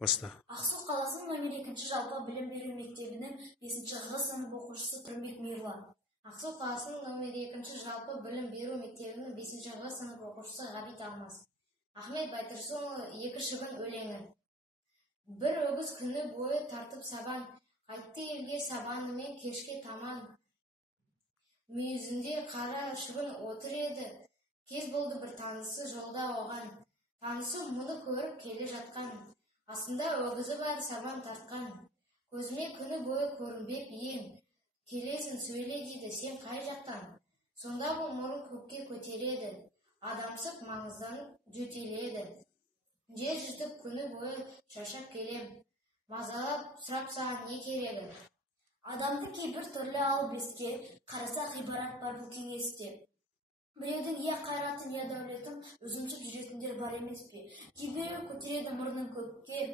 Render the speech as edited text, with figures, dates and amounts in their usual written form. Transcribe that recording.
Баста. Ақсу қаласының номер 2 жалпы білім беру мектебінің 5-ші сынып оқушысы Тұрымбек Мейірлан. Ақсу қаласының номер 2 жалпы білім беру мектебінің 5-ші сынып оқушысы Ғабит Алмас. Ахмет Байтұрсынұлы 2 шыбын өлеңі. Бір өгіз күні бойы тартып сабан, қайтты елге сабанымен кешке таман. Мүйізінде қара шыбын отыр еді, кез болды бір танысы жолда оған. Танысы мұны көріп келе жатқан, астында өгізі бар сабан тартқан. Көзіме күні бойы көрінбеп ең, келесің сөйле дейді, сен қай жақтан? Сонда бұл мұрын көкке көтереді, адамсып маңызданып жөтеледі. Жер жыртып күні бойы шаршап келем, мазалап сұрап саған не керегі? Адамды кейбір түрлі алып еске, қараса ғибарат бар бұл кеңесте. Біреудің я қайратын, я дәулетін өзімшіп жүретіндер бар емес пе? Кейбіреу көтереді мұрнын көкке,